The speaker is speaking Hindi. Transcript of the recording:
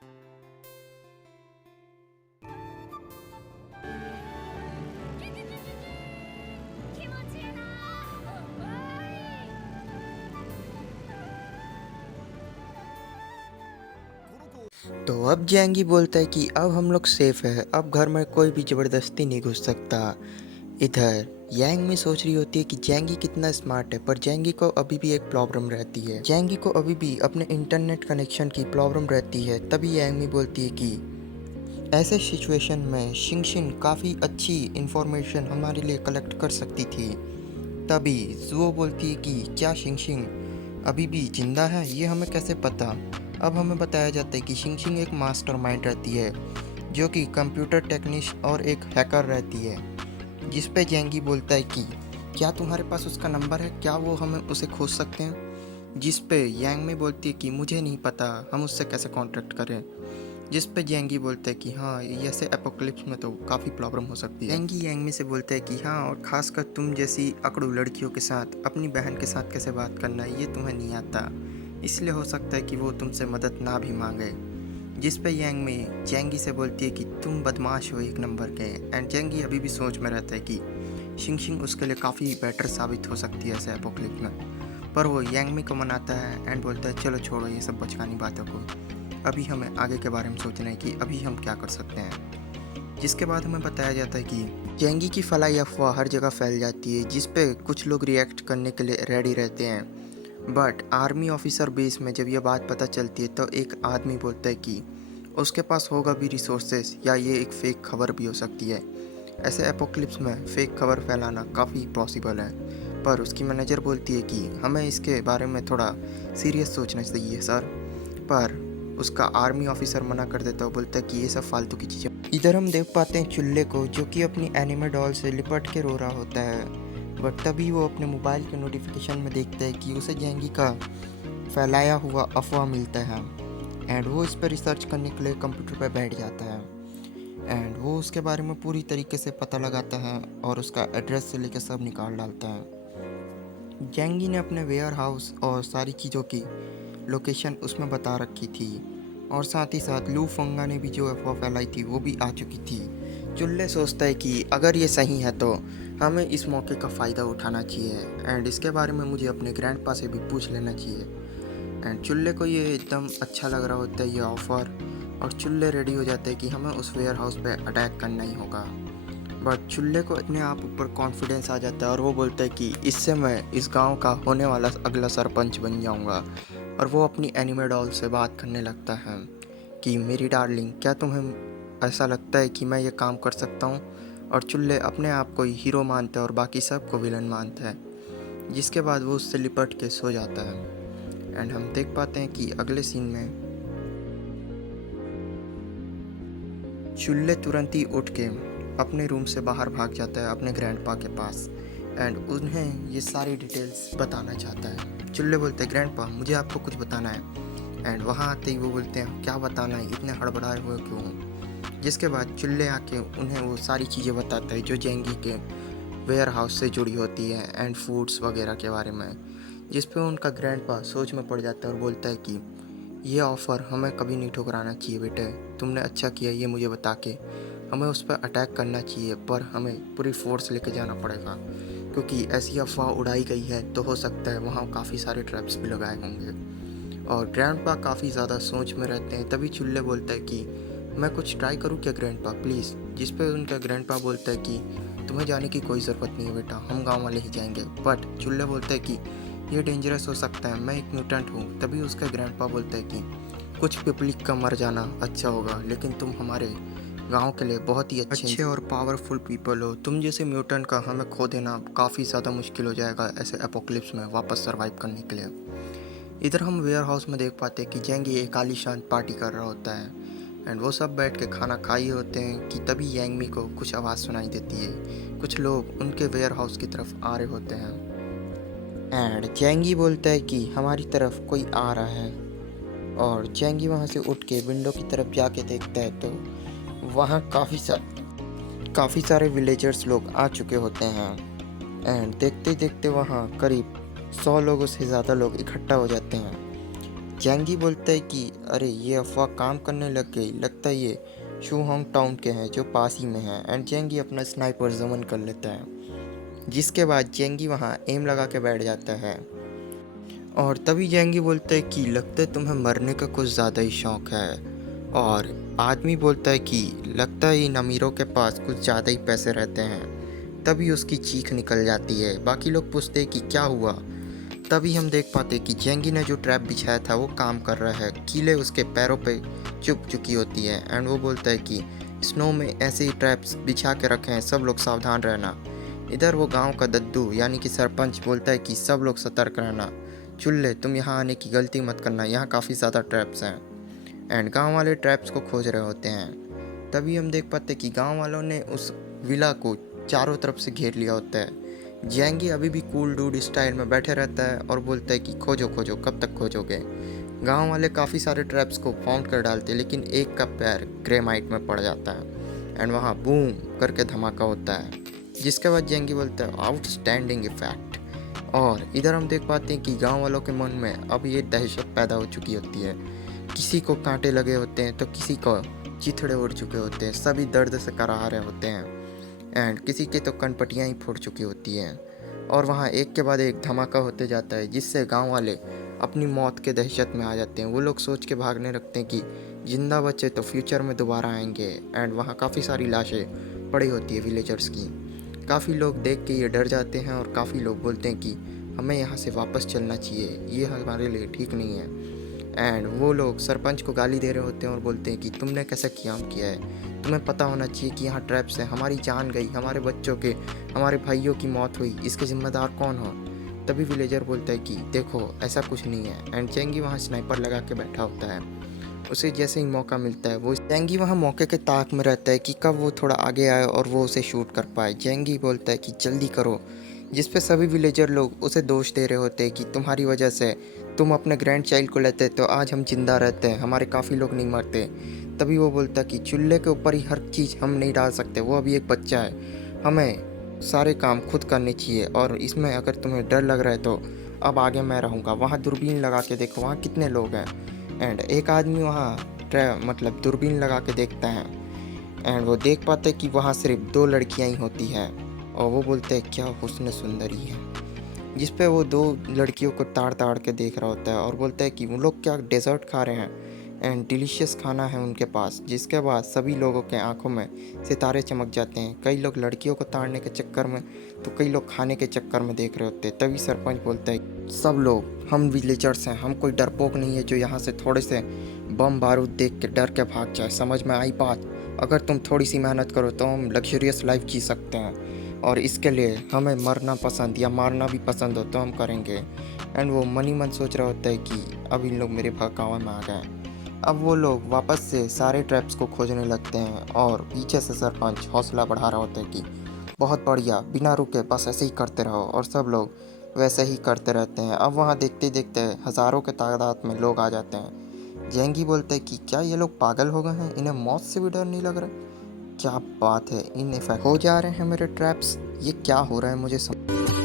気持ちいいなー。わतो अब जैंगी बोलता है कि अब हम लोग सेफ है, अब घर में कोई भी ज़बरदस्ती नहीं घुस सकता। इधर यांग में सोच रही होती है कि जैंगी कितना स्मार्ट है, पर जैंगी को अभी भी एक प्रॉब्लम रहती है। जैंगी को अभी भी अपने इंटरनेट कनेक्शन की प्रॉब्लम रहती है। तभी यांग में बोलती है कि ऐसे सिचुएशन में शिंगशिन काफ़ी अच्छी इंफॉर्मेशन हमारे लिए कलेक्ट कर सकती थी। तभी जुओ बोलती है कि क्या शिंगशिंग अभी भी जिंदा है, ये हमें कैसे पता। अब हमें बताया जाता है कि शिंगशिंग एक मास्टरमाइंड रहती है, जो कि कंप्यूटर टेक्नीशियन और एक हैकर रहती है। जिस पे जेंगी बोलता है कि क्या तुम्हारे पास उसका नंबर है, क्या वो हमें उसे खोज सकते हैं। जिस पे यांग में बोलती है कि मुझे नहीं पता, हम उससे कैसे कांटेक्ट करें। जिस पे जेंगी बोलता है कि हाँ, ऐसे एपोक्लिप्स में तो काफ़ी प्रॉब्लम हो सकती है। जेंगी यांग में से बोलता है कि हाँ, और खासकर तुम जैसी अकड़ू लड़कियों के साथ अपनी बहन के साथ कैसे बात करना है, ये तुम्हें नहीं आता, इसलिए हो सकता है कि वो तुमसे मदद ना भी मांगे। जिस पे यांग में जेंगी से बोलती है कि तुम बदमाश हो एक नंबर के। एंड जेंगी अभी भी सोच में रहता है कि शिंगशिंग उसके लिए काफ़ी बेटर साबित हो सकती है ऐसे एपोक्लिप्स में। पर वो यांगमी को मनाता है एंड बोलता है चलो छोड़ो ये सब बचकानी बातों को, अभी हमें आगे के बारे में सोचना है कि अभी हम क्या कर सकते हैं। जिसके बाद हमें बताया जाता है कि जेंगी की फलाई अफवाह हर जगह फैल जाती है, जिस पे कुछ लोग रिएक्ट करने के लिए रेडी रहते हैं। बट आर्मी ऑफिसर बेस में जब यह बात पता चलती है तो एक आदमी बोलता है कि उसके पास होगा भी रिसोर्सेज, या ये एक फेक खबर भी हो सकती है। ऐसे एपोक्लिप्स में फेक खबर फैलाना काफ़ी पॉसिबल है। पर उसकी मैनेजर बोलती है कि हमें इसके बारे में थोड़ा सीरियस सोचना चाहिए सर। पर उसका आर्मी ऑफिसर मना कर देता है, बोलता है कि ये सब फालतू की चीज़ें। इधर हम देख पाते हैं चुल्ले को, जो कि अपनी एनिमे डॉल से लिपट के रो रहा होता है। बट तभी वो अपने मोबाइल के नोटिफिकेशन में देखता है कि उसे जेंगी का फैलाया हुआ अफवाह मिलता है। एंड वो इस पर रिसर्च करने के लिए कंप्यूटर पर बैठ जाता है। एंड वो उसके बारे में पूरी तरीके से पता लगाता है और उसका एड्रेस से लेकर सब निकाल डालता है। जेंगी ने अपने वेयर हाउस और सारी चीज़ों की लोकेशन उसमें बता रखी थी, और साथ ही साथ लू फंगा ने भी जो अफवाह फैलाई थी वो भी आ चुकी थी। चुल्ले सोचता है कि अगर ये सही है तो हमें इस मौके का फ़ायदा उठाना चाहिए, एंड इसके बारे में मुझे अपने ग्रैंडपा से भी पूछ लेना चाहिए। एंड चुल्ले को ये एकदम अच्छा लग रहा होता है ये ऑफ़र, और चुल्ले रेडी हो जाते हैं कि हमें उस वेयर हाउस पे अटैक करना ही होगा। बट चुल्ले को अपने आप ऊपर कॉन्फिडेंस आ जाता है और वो बोलता है कि इससे मैं इस गांव का होने वाला अगला सरपंच बन जाऊंगा। और वो अपनी एनिमे डॉल से बात करने लगता है कि मेरी डार्लिंग, क्या तुम्हें ऐसा लगता है कि मैं ये काम कर सकता हूँ। और चुल्ले अपने आप को ही हीरो मानता है और बाकी सबको विलन मानता है। जिसके बाद वो उससे लिपट के सो जाता है। एंड हम देख पाते हैं कि अगले सीन में चुल्ले तुरंत ही उठ के अपने रूम से बाहर भाग जाता है अपने ग्रैंडपा के पास। एंड उन्हें ये सारी डिटेल्स बताना चाहता है। चुल्ले बोलते हैं ग्रैंडपा, मुझे आपको कुछ बताना है। एंड वहाँ आते ही वो बोलते हैं क्या बताना है, इतने हड़बड़ाए हुए क्यों हो। जिसके बाद चुल्ले आके उन्हें वो सारी चीज़ें बताता है जो जेंगी के वेयर हाउस से जुड़ी होती है एंड फूड्स वगैरह के बारे में। जिस पे उनका ग्रैंडपा सोच में पड़ जाता है और बोलता है कि ये ऑफ़र हमें कभी नहीं ठुकराना चाहिए बेटे, तुमने अच्छा किया ये मुझे बता के। हमें उस पर अटैक करना चाहिए, पर हमें पूरी फोर्स लेके जाना पड़ेगा, क्योंकि ऐसी अफवाह उड़ाई गई है तो हो सकता है वहाँ काफ़ी सारे ट्रैप्स भी लगाए होंगे। और ग्रैंडपा काफ़ी ज़्यादा सोच में रहते हैं। तभी चुल्ले बोलता है कि मैं कुछ ट्राई करूँ क्या ग्रैंडपा, प्लीज़। जिस पे उनका ग्रैंडपा बोलता है कि तुम्हें जाने की कोई ज़रूरत नहीं है बेटा, हम गाँव वाले ही जाएंगे। बट चुल्ले बोलता है कि ये डेंजरस हो सकता है, मैं एक म्यूटेंट हूँ। तभी उसका ग्रैंडपा बोलता है कि कुछ पब्लिक का मर जाना अच्छा होगा, लेकिन तुम हमारे गांव के लिए बहुत ही अच्छे और पावरफुल पीपल हो, तुम जैसे म्यूटेंट का हमें खो देना काफ़ी ज़्यादा मुश्किल हो जाएगा ऐसे एपोक्लिप्स में वापस सरवाइव करने के लिए। इधर हम वेयर हाउस में देख पाते हैं कि जेंगी एक आलीशान पार्टी कर रहा होता है। एंड वो सब बैठ के खाना खाई होते हैं कि तभी यांगमी को कुछ आवाज़ सुनाई देती है। कुछ लोग उनके वेयर हाउस की तरफ आ रहे होते हैं। एंड जेंगी बोलता है कि हमारी तरफ कोई आ रहा है। और जेंगी वहाँ से उठ के विंडो की तरफ जाके देखता है तो वहाँ काफ़ी सारे विलेजर्स लोग आ चुके होते हैं। एंड देखते ही देखते वहाँ करीब 100 लोगों से ज़्यादा लोग इकट्ठा हो जाते हैं। जेंगी बोलता है कि अरे ये अफवाह काम करने लग गई, लगता है ये शुहोंग टाउन के हैं जो पास ही में है। एंड जेंगी अपना स्नाइपर जमन कर लेता है, जिसके बाद जेंगी वहाँ एम लगा के बैठ जाता है। और तभी जेंगी बोलता है कि लगता है तुम्हें मरने का कुछ ज़्यादा ही शौक है। और आदमी बोलता है कि लगता है इन अमीरों के पास कुछ ज़्यादा ही पैसे रहते हैं। तभी उसकी चीख निकल जाती है। बाकी लोग पूछते हैं कि क्या हुआ। तभी हम देख पाते कि जेंगी ने जो ट्रैप बिछाया था वो काम कर रहा है। कीलें उसके पैरों पे चुभ चुकी होती है। एंड वो बोलता है कि स्नो में ऐसे ही ट्रैप्स बिछा के रखे हैं, सब लोग सावधान रहना। इधर वो गांव का दद्दू यानी कि सरपंच बोलता है कि सब लोग सतर्क रहना। चुल्ले तुम यहाँ आने की गलती मत करना, यहाँ काफ़ी ज़्यादा ट्रैप्स हैं। एंड गांव वाले ट्रैप्स को खोज रहे होते हैं। तभी हम देख पाते कि गांव वालों ने उस विला को चारों तरफ से घेर लिया होता है। जेंगी अभी भी कूल डूड स्टाइल में बैठे रहता है और बोलता है कि खोजो खोजो, कब तक खोजोगे। गांव वाले काफ़ी सारे ट्रैप्स को फाउंड कर डालते हैं, लेकिन एक का पैर ग्रेमाइट में पड़ जाता है। एंड वहाँ बूम करके धमाका होता है, जिसके बाद जेंगी बोलता है आउटस्टैंडिंग इफेक्ट। और इधर हम देख पाते हैं कि गांव वालों के मन में अब ये दहशत पैदा हो चुकी होती है। किसी को कांटे लगे होते हैं तो किसी को चिथड़े उड़ चुके होते हैं, सभी दर्द से कराह रहे होते हैं। एंड किसी के तो कनपटियाँ ही फूट चुकी होती हैं। और वहाँ एक के बाद एक धमाका होते जाता है, जिससे गांव वाले अपनी मौत के दहशत में आ जाते हैं। वो लोग सोच के भागने लगते हैं कि जिंदा बचे तो फ्यूचर में दोबारा आएंगे। एंड वहाँ काफ़ी सारी लाशें पड़ी होती है विलेजर्स की। काफ़ी लोग देख के ये डर जाते हैं और काफ़ी लोग बोलते हैं कि हमें यहाँ से वापस चलना चाहिए, ये हमारे लिए ठीक नहीं है। एंड वो लोग सरपंच को गाली दे रहे होते हैं और बोलते हैं कि तुमने कैसा काम किया है, तुम्हें पता होना चाहिए कि यहाँ ट्रैप्स है, हमारी जान गई, हमारे बच्चों के, हमारे भाइयों की मौत हुई, इसके जिम्मेदार कौन हो। तभी विलेजर बोलता है कि देखो ऐसा कुछ नहीं है। एंड जेंगी वहाँ स्नाइपर लगा के बैठा होता है। उसे जैसे ही मौका मिलता है वो जेंगी वहाँ मौके के ताक में रहता है कि कब वो थोड़ा आगे आए और वो उसे शूट कर पाए। जेंगी बोलता है कि जल्दी करो, जिस पे सभी विलेजर लोग उसे दोष दे रहे होते हैं कि तुम्हारी वजह से तुम अपने ग्रैंड चाइल्ड को लेते तो आज हम जिंदा रहते हैं, हमारे काफ़ी लोग नहीं मरते। तभी वो बोलता कि चूल्हे के ऊपर ही हर चीज़ हम नहीं डाल सकते, वो अभी एक बच्चा है, हमें सारे काम खुद करने चाहिए। और इसमें अगर तुम्हें डर लग रहा है तो अब आगे मैं रहूँगा, वहाँ दूरबीन लगा के देखो वहाँ कितने लोग हैं। एंड एक आदमी वहाँ मतलब दूरबीन लगा के देखता है। एंड वो देख पाता है कि वहाँ सिर्फ 2 लड़कियाँ ही होती हैं। और वो बोलते हैं क्या हुस्न सुंदरी है, जिस पे वो 2 लड़कियों को ताड़ ताड़ के देख रहा होता है और बोलता है कि वो लोग क्या डेजर्ट खा रहे हैं एंड डिलीशियस खाना है उनके पास। जिसके बाद सभी लोगों के आंखों में सितारे चमक जाते हैं। कई लोग लड़कियों को ताड़ने के चक्कर में तो कई लोग खाने के चक्कर में देख रहे होते हैं। तभी सरपंच बोलता है सब लोग हम विलेजर्स हैं, हम कोई डरपोक नहीं है जो यहाँ से थोड़े से बम बारूद देख के डर के भाग जाए। समझ में आई बात? अगर तुम थोड़ी सी मेहनत करो तो हम लग्जरियस लाइफ जी सकते हैं, और इसके लिए हमें मरना पसंद या मारना भी पसंद हो तो हम करेंगे। एंड वो मन ही मन सोच रहा होता है कि अब इन लोग मेरे भड़कावे में आ गए। अब वो लोग वापस से सारे ट्रैप्स को खोजने लगते हैं और पीछे से सरपंच हौसला बढ़ा रहा होता है कि बहुत बढ़िया, बिना रुके बस ऐसे ही करते रहो। और सब लोग वैसे ही करते रहते हैं। अब वहाँ देखते देखते हज़ारों के तादाद में लोग आ जाते हैं। जेंगी बोलते हैं कि क्या ये लोग पागल हो गए हैं, इन्हें मौत से भी डर नहीं लग रहा। क्या बात है, इन इफेक्ट हो जा रहे हैं मेरे ट्रैप्स, ये क्या हो रहा है मुझे समझ